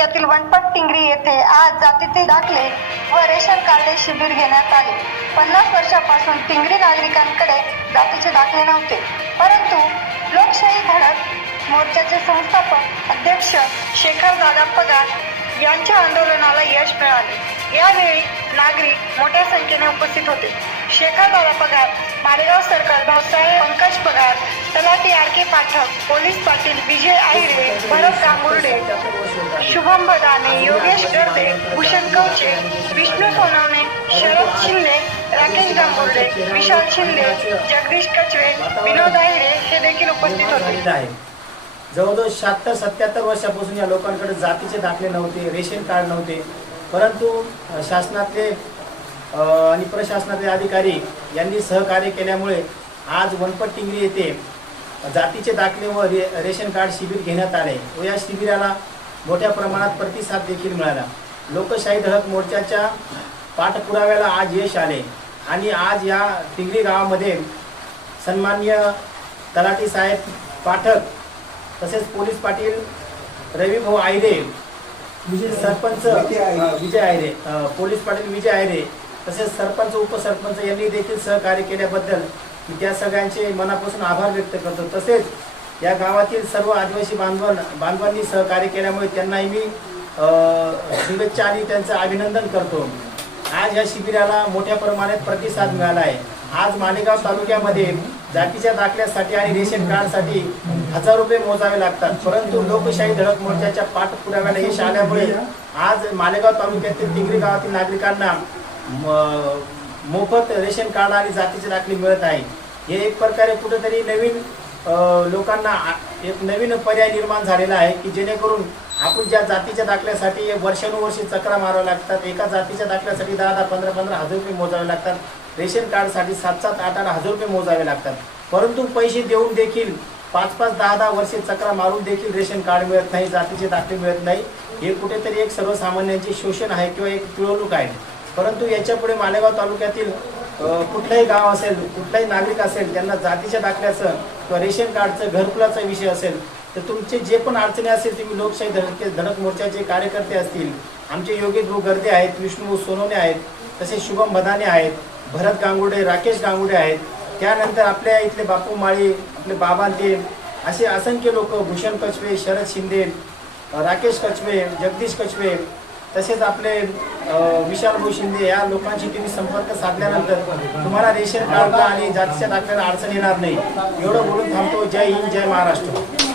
तालुक्यातील वनपट टिंगरी येथे आज जातीचे दाखले व रेशन कार्ड शिबिर घेण्यात आले. पन्नास वर्षापासून टिंगरी नागरिकांकडे जातीचे दाखले नव्हते. परंतु लोकशाही धडक मोर्चाचे संस्थापक अध्यक्ष शेखर दादा पगार यांच्या आंदोलनाला यश मिळाले. यावेळी नागरिक मोठ्या संख्येने उपस्थित होते. शेखर दादा पगार मालेगाव सरकार भाऊसाहेब पंकज पगार तलाठी R K Pathak police Patil Vijay Ahire Bharat Gangurde Shubham Badane Yogesh Garde Bhushan Kavache Vishnu Sonawane Sharad Shinde Rakesh Gangurde विशाल शिंदे जगदीश कचवे विनोद आहिरे हे देखील उपस्थित होते. आहे जवळजवळ शहात्तर सत्याहत्तर वर्षापासून या लोकांकडे जातीचे दाखले नव्हते रेशन कार्ड नव्हते. परंतु शासनातले आणि प्रशासनातले अधिकारी यांनी सहकार्य केल्यामुळे आज वनपट टिंगरी येथे जातीचे दाखले व रे रेशन कार्ड शिबिर घेण्यात आले व या शिबिराला मोठ्या प्रमाणात प्रतिसाद देखील मिळाला. लोकशाही धडक मोर्चाच्या पाठपुराव्याला आज यश आले आणि आज या टिंगरी गावामध्ये सन्मान्य तलाठी साहेब पाठक तसेच पोलीस पाटील रविभाऊ आयरे सरपंच विजय आयरे. पोलीस पाटील विजय आयरे तसेच सरपंच उपसरपंच यांनी देखील सहकार्य केल्याबद्दल त्या सगळ्यांचे मनापासून आभार व्यक्त करतो. तसेच या गावातील सर्व आदिवासी बांधवां बांधवांनी सहकार्य केल्यामुळे त्यांनाही मी शुभेच्छा आणि त्यांचं अभिनंदन करतो. आज या शिबिराला मोठ्या प्रमाणात प्रतिसाद मिळाला आहे. आज मालेगाव तालुक्यामध्ये जातीच्या दाखल्यासाठी आणि रेशन कार्डसाठी हजार रुपये मोजावे लागतात. परंतु लोकशाही धडक मोर्चाच्या पाठपुराव्याला यश आल्यामुळे आज मालेगाव तालुक्यातील तिगरी गावातील नागरिकांना मोफत रेशन कार्ड आणि जातीचे दाखले मिळत आहे. हे एक प्रकारे कुठेतरी नवीन लोकांना आ- एक नवीन पर्याय निर्माण झालेला आहे की जेणेकरून आपण ज्या जातीच्या दाखल्यासाठी वर्षानुवर्षे चक्रा माराव्या लागतात एका जातीच्या दाखल्यासाठी दहा दहा पंधरा पंधरा हजार रुपये मोजावे लागतात. रेशन कार्डसाठी सात सात आठ आठ हजार रुपये मोजावे लागतात. परंतु पैसे देऊन देखील पाच पाच दहा दहा वर्षे चक्रा मारून देखील रेशन कार्ड मिळत नाही जातीचे दाखले मिळत नाही. हे कुठेतरी एक सर्वसामान्यांचे शोषण आहे किंवा एक पिळवणूक आहे. परंतु याच्यापुढे मालेगाव तालुक्यातील कुठलाही गाव असेल कुठलाही नागरिक असेल त्यांना जातीच्या दाखल्याचं किंवा रेशन कार्डचं घरकुलाचा विषय असेल तर तुमचे जे पण अडचणी असेल तुम्ही लोकशाही धडक धडक मोर्चाचे कार्यकर्ते असतील आमचे योगेश भाऊ गर्दे आहेत विष्णू सोनवणे आहेत तसेच शुभम बदाने आहेत भरत गांगुडे राकेश गांगुडे आहेत त्यानंतर आपल्या इथले बापू माळी आपले बाबा असे असंख्य लोक भूषण कचवे शरद शिंदे राकेश कचवे जगदीश कचवे तसेच आपले विशाल भाऊ शिंदे या लोकांशी तुम्ही संपर्क साधल्यानंतर तुम्हाला रेशन कार्डला आणि जातीच्या दाखल्याला अडचण येणार नाही. एवढं बोलून थांबतो. जय हिंद जय महाराष्ट्र.